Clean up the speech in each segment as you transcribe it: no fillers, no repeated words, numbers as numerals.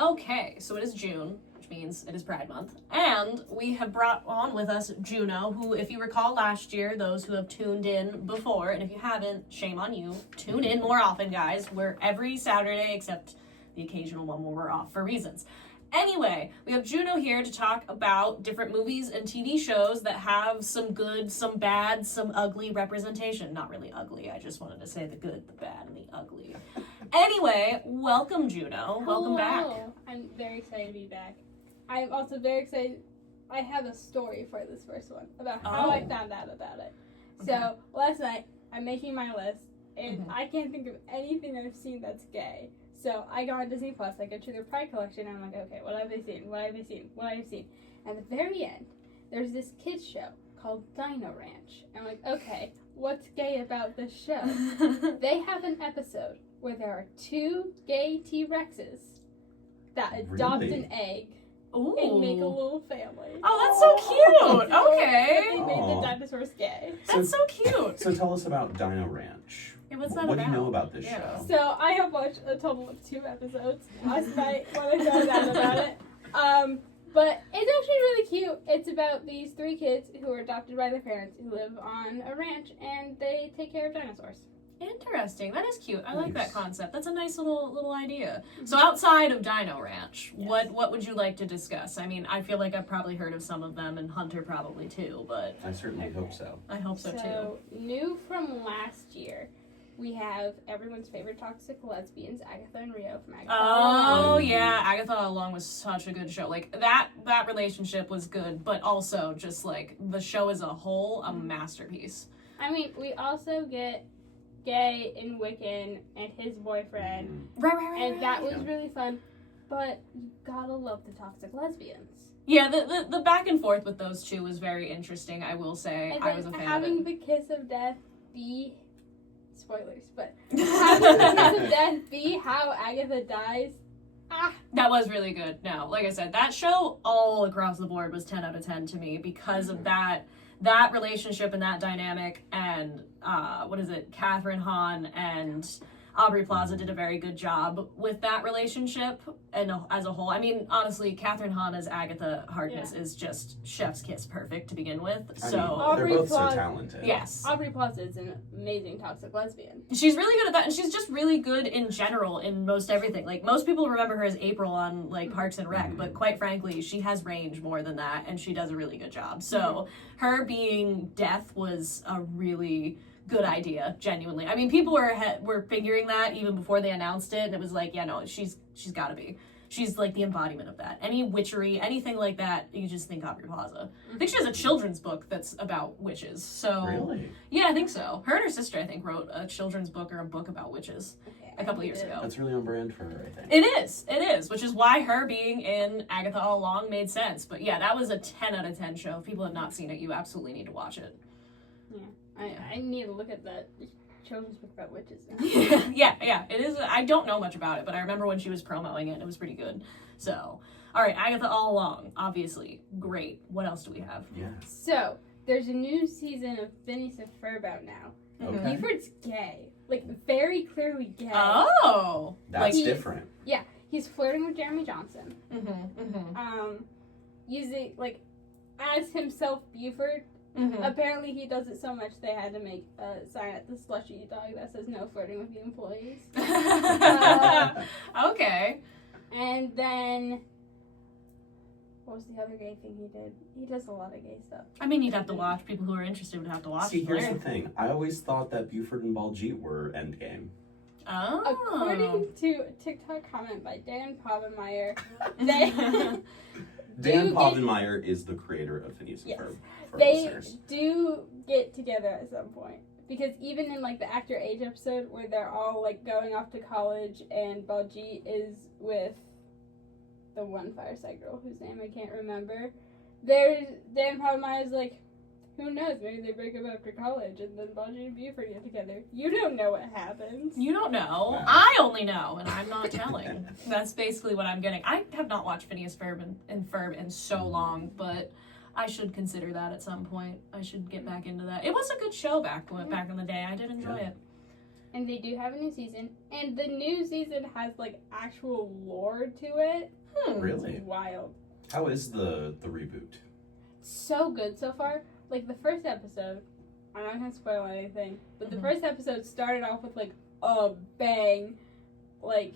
Okay, so it is June, which means it is Pride Month. And we have brought on with us Juno, who, if you recall last year, those who have tuned in before, and if you haven't, shame on you, tune in more often, guys. We're every Saturday, except the occasional one where we're off for reasons. Anyway, we have Juno here to talk about different movies and TV shows that have some good, some bad, some ugly representation. Not really ugly, I just wanted to say the good, the bad, and the ugly. Anyway, welcome, Juno. Welcome back. I'm very excited to be back. I'm also very excited. I have a story for this first one about how I found out about it. Okay. So, last night, I'm making my list, and I can't think of anything I've seen that's gay. So, I go on Disney Plus, I go to their Pride collection, and I'm like, okay, what have they seen? What have they seen? What have they seen? And at the very end, there's this kids show called Dino Ranch. And I'm like, okay, what's gay about this show? They have an episode where there are 2 gay T-Rexes that adopt an egg and make a little family. Oh, that's so cute. Okay. They made the dinosaurs gay. That's so cute. So tell us about Dino Ranch. Yeah, what's that What about? do you know about this show? So I have watched a total of 2 episodes last night when I found out about it. But it's actually really cute. It's about these 3 kids who are adopted by their parents who live on a ranch and they take care of dinosaurs. Interesting. That is cute. I like that Nice. concept. That's a nice little idea. So outside of Dino Ranch, Yes. what would you like to discuss? I mean, I feel like I've probably heard of some of them, and Hunter probably too, but I certainly hope so. I hope so too. New from last year, we have everyone's favorite toxic lesbians, Agatha and Rio from Agatha. Oh yeah, Agatha All Along was such a good show. Like that relationship was good, but also just like the show as a whole, a masterpiece. I mean, we also get Gay and Wiccan and his boyfriend, Right. and that was really fun. But you gotta love the toxic lesbians. Yeah, the back and forth with those two was very interesting. I will say, And I was a fan of having it. the kiss of death be spoilers, but having the kiss of death be how Agatha dies. That was really good. No, like I said, that show all across the board was 10 out of 10 to me because of that relationship and that dynamic, and Catherine Hahn and Aubrey Plaza did a very good job with that relationship and as a whole. I mean, honestly, Catherine Hahn as Agatha Harkness is just chef's kiss perfect to begin with. So they're Aubrey both so Plaza- talented. yes. Aubrey Plaza is an amazing toxic lesbian. She's really good at that, and she's just really good in general in most everything. Like, most people remember her as April on, like, Parks and Rec, but quite frankly, she has range more than that, and she does a really good job. So, her being Death was a really good idea, genuinely. I mean, people were figuring that even before they announced it, and it was like, yeah, no, she's gotta be. She's like the embodiment of that. Any witchery, anything like that, you just think Aubrey Plaza. I think she has a children's book that's about witches. So Really? yeah, I think so. Her and her sister, I think, wrote a children's book or a book about witches a couple years ago. That's really on brand for her, I think. It is, which is why her being in Agatha All Along made sense. But yeah, that was a 10 out of 10 show. If people have not seen it, you absolutely need to watch it. I need to look at that children's book about witches now. yeah, it is. I don't know much about it, but I remember when she was promoting it, and it was pretty good. So, all right, Agatha All Along, obviously, great. What else do we have? Yeah. So, there's a new season of Phineas and Ferb out now. Okay. Buford's gay. Like, very clearly gay. Oh! That's Like, different. Yeah, he's flirting with Jeremy Johnson. Mm-hmm. Using, like, as himself Buford. Apparently he does it so much they had to make a sign at the slushy dog that says no flirting with the employees. Okay. And then, what was the other gay thing he did? He does a lot of gay stuff. I mean, you'd have to watch. People who are interested would have to watch. See, here's Blair. the thing. I always thought that Buford and Baljeet were endgame. Oh. According to a TikTok comment by Dan Povenmire, they Dan do Povenmire is the creator of Phineas and Yes. Ferb. For they listeners. do get together at some point. Because even in, like, the Actor Age episode where they're all, like, going off to college and Baljeet is with the one Fireside girl whose name I can't remember, there's Dan Povenmire's like, who knows, maybe they break up after college and then Baljeet and Buford get together. You don't know what happens. You don't know. Wow. I only know, and I'm not telling. That's basically what I'm getting. I have not watched Phineas and Ferb in so long, but I should consider that at some point. I should get back into that. It was a good show back in the day. I did enjoy it. and they do have a new season, and the new season has like actual lore to it. Really? It's wild. How is the reboot? So good so far. Like the first episode, I'm not gonna spoil anything, but the first episode started off with like a bang. Like,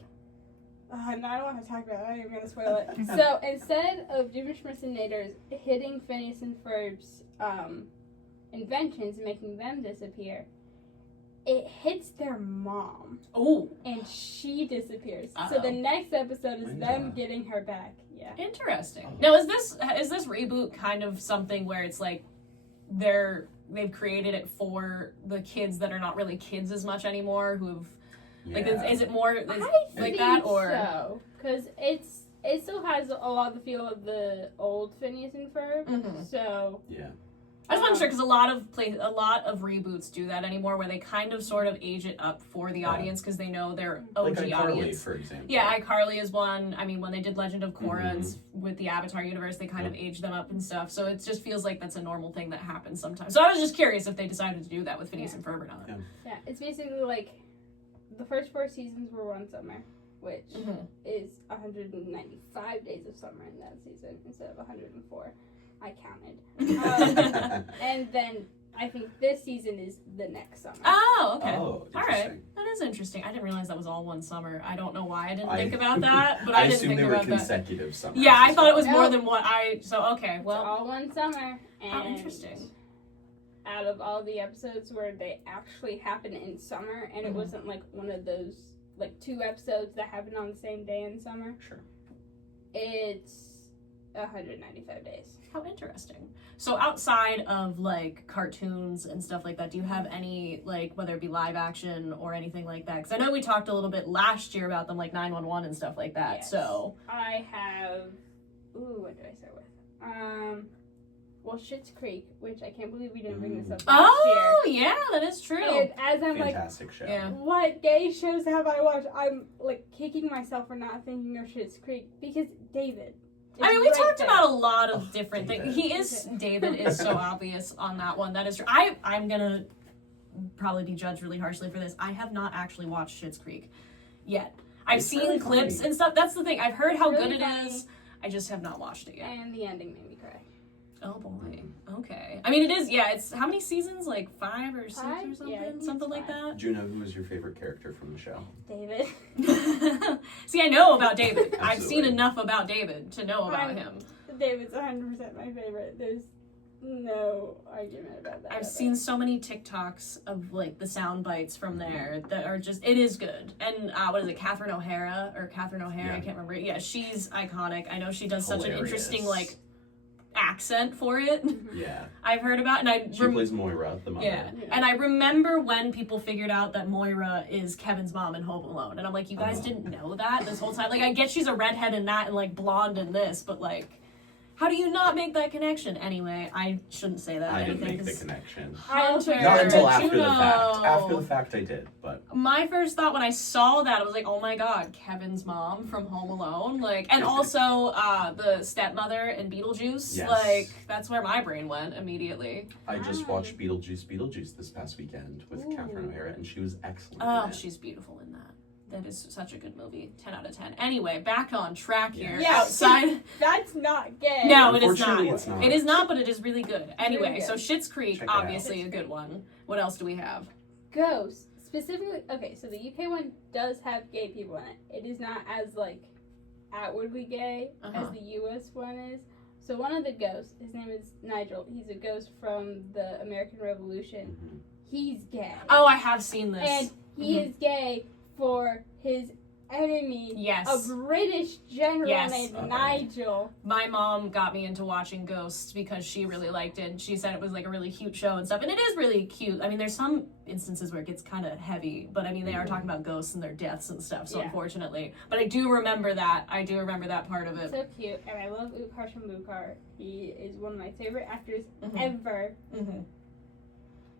I don't want to talk about it, I'm not even gonna spoil it. So instead of Doom Schmissenators hitting Phineas and Ferb's inventions and making them disappear, it hits their mom. Oh. And she disappears. Uh-oh. So the next episode is Yeah. them getting her back. Yeah. Interesting. Now, is this reboot kind of something where it's like they've created it for the kids that are not really kids as much anymore, who've like is it more I like think that, or so? Because it still has a lot of the feel of the old Phineas and Ferb. Mhm. So Yeah. I just want to sure because a lot of reboots do that anymore, where they kind of sort of age it up for the audience because they know their OG Like iCarly, audience. for example. Yeah, iCarly is one. I mean, when they did Legend of Korra and with the Avatar universe, they kind of aged them up and stuff. So it just feels like that's a normal thing that happens sometimes. So I was just curious if they decided to do that with Phineas and Ferb or not. yeah, it's basically like the first 4 seasons were one summer, which is 195 days of summer in that season instead of 104. I counted. And then I think this season is the next summer. Oh, okay. Oh, All right. interesting. That is interesting. I didn't realize that was all one summer. I don't know why I didn't think about that, but I didn't assume think they were about that. consecutive summers. Yeah, I as thought it was well. more No. than one. Okay, It's well, all one summer. And how interesting. out of all the episodes where they actually happen in summer, and it wasn't like one of those like 2 episodes that happen on the same day in summer. Sure. It's 195 days. How interesting. So outside of like cartoons and stuff like that, do you have any like whether it be live action or anything like that? Because I know we talked a little bit last year about them, like 911 and stuff like that. Yes. So I have. Ooh, what do I start with? Well, Schitt's Creek, which I can't believe we didn't bring this up last oh yeah, that is true. year. And as I'm like, Fantastic show. Yeah. what gay shows have I watched? I'm like kicking myself for not thinking of Schitt's Creek because David. I mean, we right talked there. about a lot of different David. things. David is so obvious on that one. That is true. I'm gonna probably be judged really harshly for this. I have not actually watched Schitt's Creek yet. I've It's seen really clips funny. and stuff. That's the thing. I've heard how Really good it funny. is. I just have not watched it yet. And the ending made me cry. Oh boy. Okay. I mean, it is. Yeah. It's how many seasons? Like 5 or 6 5? or something. Yeah, I think Something it's like that. Juno, who was your favorite character from the show? David. See, I know about David. I've seen Absolutely. enough about David to know about I'm- him. David's 100% my favorite. There's no argument about that. I've seen so many TikToks of like the sound bites from there that are just, it is good. And what is it, Catherine O'Hara? Yeah. I can't remember. Yeah, she's iconic. I know she does such an Hilarious. interesting like accent for it. Yeah. I've heard about, and I She plays Moira, the mother. yeah, and I remember when people figured out that Moira is Kevin's mom in Home Alone, and I'm like, you guys didn't know that this whole time? Like, I get she's a redhead in that and like blonde in this, but like, how do you not make that connection? Anyway, I shouldn't say that. I didn't anything, make the 'cause connection. Hunter, Not until after Juno. the fact. After the fact, I did, but My first thought when I saw that, I was like, oh my god, Kevin's mom from Home Alone. Like, and also the stepmother in Beetlejuice. Yes. Like, that's where my brain went immediately. I just Hi. watched Beetlejuice this past weekend with Ooh. Catherine O'Hara, and she was excellent. Oh, in it. she's beautiful in that. That is such a good movie. 10 out of 10. Anyway, back on track here. Yeah. Outside. That's not gay. No, it is not. Unfortunately, it's not. It is not, but it is really good. Anyway, Really so good. Schitt's Creek, Check it out. obviously a good one. What else do we have? Ghosts. Specifically, okay, so the UK one does have gay people in it. It is not as, like, outwardly gay as the US one is. So one of the ghosts, his name is Nigel. He's a ghost from the American Revolution. Mhm. He's gay. Oh, I have seen this. And he is gay for his enemy, Yes. a British general Yes. named Uh-oh. Nigel. My mom got me into watching Ghosts because she really liked it. She said it was like a really cute show and stuff. And it is really cute. I mean, there's some instances where it gets kind of heavy, but I mean, they are talking about ghosts and their deaths and stuff, so Yeah. unfortunately. But I do remember that. I do remember that part of it. So cute, and I love Utkarsh Mukar. He is one of my favorite actors Mhm. ever. Mm-hmm.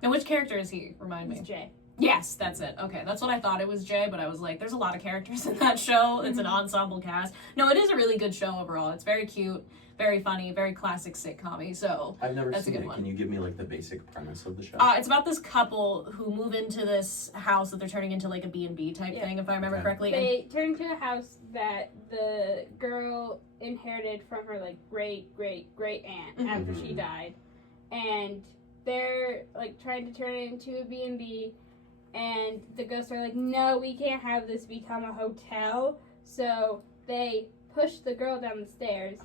Now, which character is he? Remind He's me. Jay. Yes, that's it. Okay, that's what I thought it was, Jay, but I was like, there's a lot of characters in that show. It's an ensemble cast. No, it is a really good show overall. It's very cute, very funny, very classic sitcom-y, so I've never that's a seen good it. one. Can you give me like the basic premise of the show? It's about this couple who move into this house that they're turning into like a B&B type thing, if I remember correctly. They turn into a house that the girl inherited from her like great aunt after she died, and they're like trying to turn it into a B&B, and the ghosts are like, no, we can't have this become a hotel. So they push the girl down the stairs,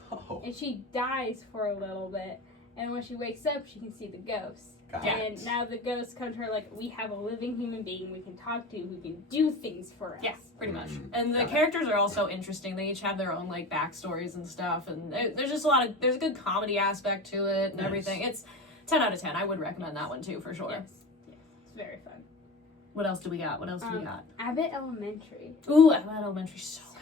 and she dies for a little bit. And when she wakes up, she can see the ghosts. And now the ghosts come to her like, we have a living human being we can talk to who can do things for us. Yeah, pretty much. And the characters are also interesting. They each have their own like backstories and stuff. And there's just there's a good comedy aspect to it and everything. It's 10 out of 10. I would recommend that one too, for sure. Yes, it's very fun. What else do we got? Abbott Elementary. Ooh, Abbott Elementary, so good.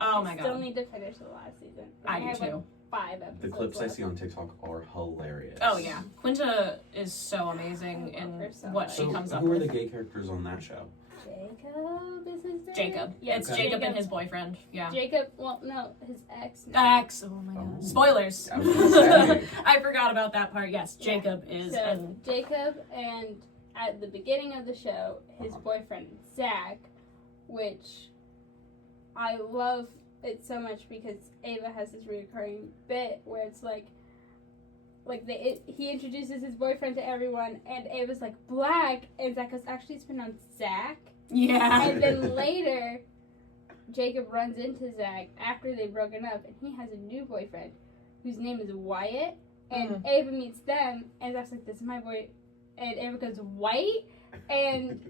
Oh my god. Still need to finish the last season. I do too. Like 5 episodes. The clips I left. see on TikTok are hilarious. Oh yeah, Quinta is so amazing in what she comes up with. Who are with. the gay characters on that show? Jacob is his name? Jacob. Yeah, It's Jacob and his boyfriend. Yeah. Jacob, well, no, his ex. Ex. Oh my god. Oh. Spoilers. I was gonna say. I forgot about that part. Yes, Jacob is. So, And Jacob and at the beginning of the show, his boyfriend, Zach, which I love it so much because Ava has this recurring bit where it's like he introduces his boyfriend to everyone, and Ava's like, black, and Zach goes, actually it's pronounced Zach. yeah. And then later, Jacob runs into Zach after they've broken up, and he has a new boyfriend whose name is Wyatt, and Ava meets them, and Zach's like, this is my boy, and Ava goes, White, and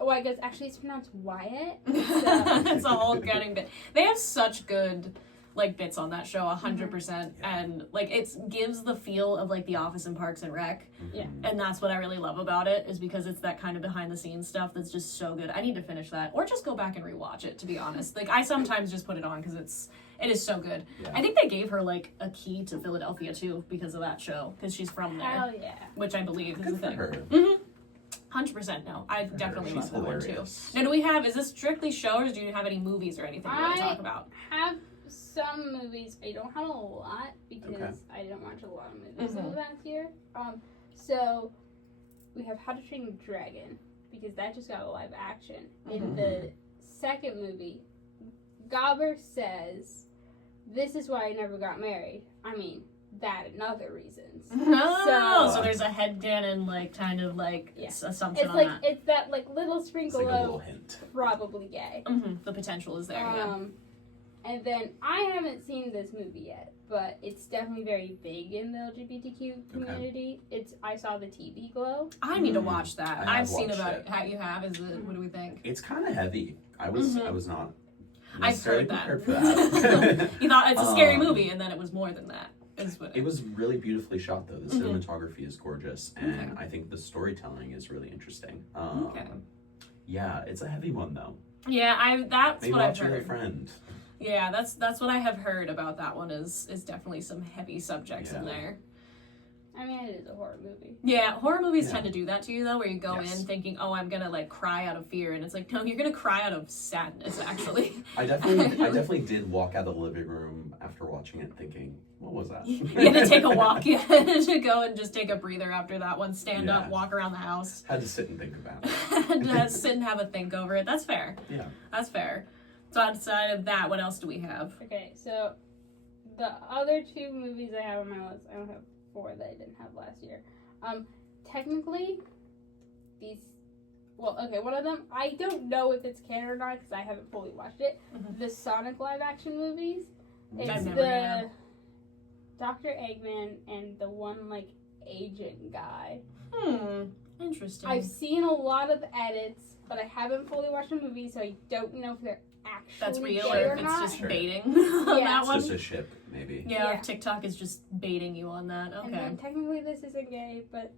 Wyatt goes, actually it's pronounced Wyatt. So, It's a whole getting bit. They have such good like bits on that show, 100%, and like it gives the feel of like The Office and Parks and Rec. Yeah. And that's what I really love about it, is because it's that kind of behind the scenes stuff that's just so good. I need to finish that, or just go back and rewatch it, to be honest. Like I sometimes just put it on because it is so good. Yeah. I think they gave her like a key to Philadelphia too because of that show, because she's from there, hell yeah. which I believe is Good a for thing. her. 100% no. I definitely She's love that one too. hilarious. Now, is this strictly shows, or do you have any movies or anything you want to talk about? Have some movies. I don't have a lot because I didn't watch a lot of movies last year. So we have How to Train Your Dragon, because that just got a live action. In the second movie, Gobber says, "This is why I never got married." I mean, that and other reasons. So there's a headcanon, like kind of like assumption It's on like that. it's that like little It's sprinkle like a little of hint. probably gay. The potential is there. Yeah. And then I haven't seen this movie yet, but it's definitely very big in the LGBTQ community. I saw the TV Glow. I need to watch that. I have I've seen watched about it. it. How you have? Is it? What do we think? It's kind of heavy. I was not I've heard necessarily that. prepared for that. You thought it's a scary movie, and then it was more than that. It was really beautifully shot, though. The cinematography is gorgeous, and I think the storytelling is really interesting. Yeah, it's a heavy one, though. Yeah, that's Maybe what I've watch it with a heard. friend. Yeah, that's what I have heard about that one. Is definitely some heavy subjects in there. I mean, it is a horror movie. Yeah, horror movies tend to do that to you, though, where you go in Yes. thinking, oh, I'm gonna like cry out of fear, and it's like, no, you're gonna cry out of sadness, actually. I definitely did walk out of the living room after watching it thinking, what was that? You had to take a walk, to go and just take a breather after that one, stand up, walk around the house. Had to sit and think about it. And sit and have a think over it. That's fair. Yeah. That's fair. So outside of that, what else do we have? Okay, so the other 2 movies I have on my list, I don't have 4 that I didn't have last year. Technically, one of them, I don't know if it's canon or not because I haven't fully watched it. The Sonic live action movies. It's the Dr. Eggman and the one like agent guy. Interesting. I've seen a lot of edits, but I haven't fully watched the movie, so I don't know if they're actually That's real, gay or or if it's not. just Sure. baiting on that It's one. just a ship, maybe. Yeah, Yeah. TikTok is just baiting you on that. And Okay. then technically this isn't gay, but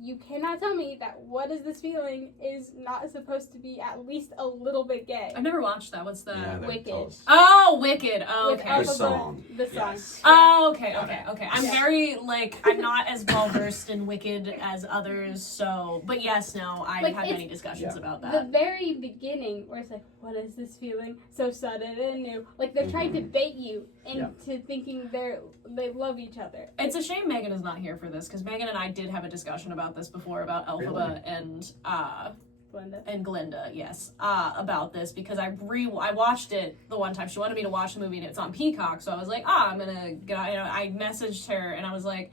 you cannot tell me that What Is This Feeling is not supposed to be at least a little bit gay. I've never watched that. What's that? Yeah, Wicked. Oh, Wicked. Oh, With okay. Alpha The song. The song. Yes. Oh, okay, Got okay, it. okay. I'm Yeah. very, I'm not as well versed in Wicked as others, so, but yes, no, I've Like, had it's- many discussions about The that. very beginning, where it's like, what is this feeling? So sudden and new. Like, they're trying to bait you into thinking they love each other. It's a shame Megan is not here for this, because Megan and I did have a discussion about this before, about Elphaba and Glinda, yes, about this, because I watched it the one time. She wanted me to watch the movie, and it's on Peacock, so I was like, I'm gonna go, I messaged her, and I was like,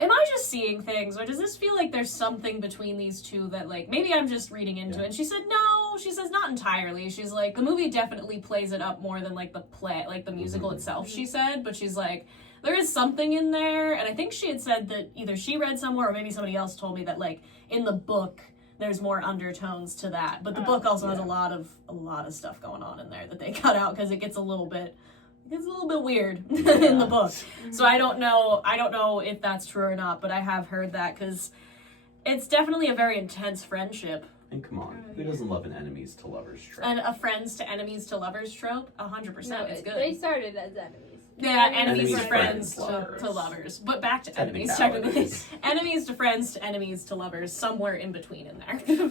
am I just seeing things, or does this feel like there's something between these two that, like, maybe I'm just reading into it? And she said, no, she says, not entirely. She's like, the movie definitely plays it up more than, like, the play, like, the musical itself, she said, but she's like, there is something in there, and I think she had said that either she read somewhere, or maybe somebody else told me that, like, in the book, there's more undertones to that, but the book also has a lot of stuff going on in there that they cut out, because it gets a little bit weird in the book. So I don't know if that's true or not, but I have heard that, because it's definitely a very intense friendship. And come on, who doesn't love an enemies to lovers trope? And a friends to enemies to lovers trope, 100%. No, it's good. They started as enemies. Yeah, enemies to Enemies, friends friends, to lovers. But back to enemies, Technicalities. technically. Enemies to friends to enemies to lovers, somewhere in between in there.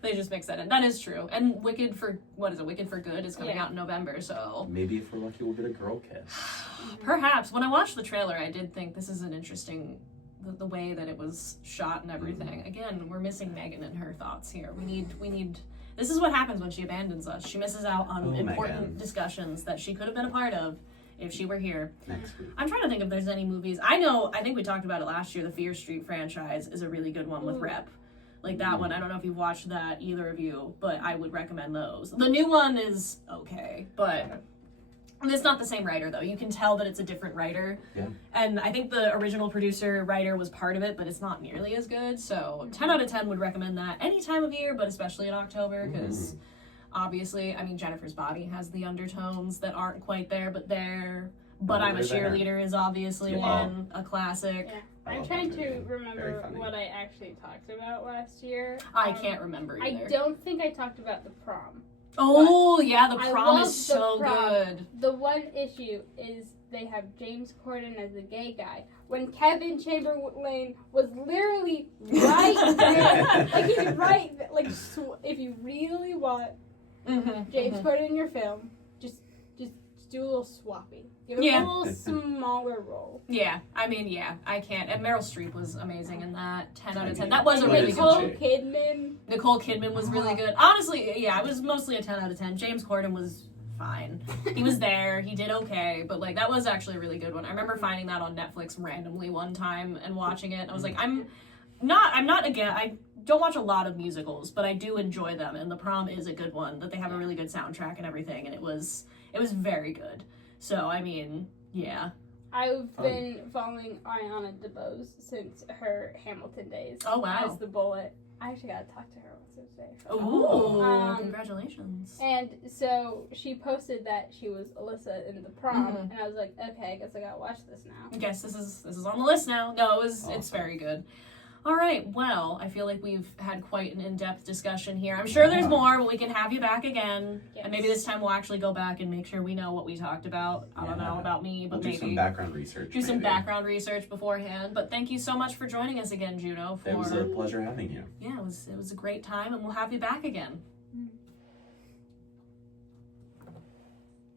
They just mix that in. That is true. And Wicked for Good is coming out in November, so Maybe if we're lucky, we'll get a girl kiss. perhaps. When I watched the trailer, I did think this is an interesting, the way that it was shot and everything. Again, we're missing Megan and her thoughts here. We need. This is what happens when she abandons us. She misses out on important Megan. discussions that she could have been a part of if she were here. Next week. I'm trying to think if there's any movies. I think we talked about it last year. The Fear Street franchise is a really good one with Rep. Like that one. I don't know if you've watched that, either of you, but I would recommend those. The new one is okay, but it's not the same writer, though. You can tell that it's a different writer. Yeah. And I think the original producer writer was part of it, but it's not nearly as good. So 10 out of 10 would recommend that any time of year, but especially in October, because obviously, I mean, Jennifer's Body has the undertones that aren't quite there, but they're... But I'm a Cheerleader is obviously one, a classic. Yeah. I'm trying to remember what I actually talked about last year. I can't remember either. I don't think I talked about the prom. Oh, yeah, the prom love is so the prom. good. The one issue is they have James Corden as the gay guy, when Kevin Chamberlain was literally right there. Like, he's right, like, if you really want James Corden in your film, just do a little swappy. Give him a little smaller role. Yeah, I mean, yeah, I can't. And Meryl Streep was amazing in that. 10 out of 10. That was a really good Nicole Nicole Kidman was really good. Honestly, yeah, it was mostly a 10 out of 10. James Corden was fine. He was there. He did okay. But, like, that was actually a really good one. I remember finding that on Netflix randomly one time and watching it. I was like, I'm not again. I don't watch a lot of musicals, but I do enjoy them. And The Prom is a good one, that they have a really good soundtrack and everything. And it was very good. So, I mean, yeah. I've been following Ariana DeBose since her Hamilton days. Oh, wow. As the Bullet. I actually got to talk to her on Tuesday. Oh, congratulations. And so she posted that she was Alyssa in The Prom, and I was like, okay, I guess I gotta watch this now. I guess this is on the list now. No, it's very good. All right, well, I feel like we've had quite an in-depth discussion here. I'm sure there's more, but we can have you back again. Yes. And maybe this time we'll actually go back and make sure we know what we talked about. I don't know about me, but we'll do some background research. Do some background research beforehand. But thank you so much for joining us again, Juno. It was a pleasure having you. Yeah, it was a great time, and we'll have you back again.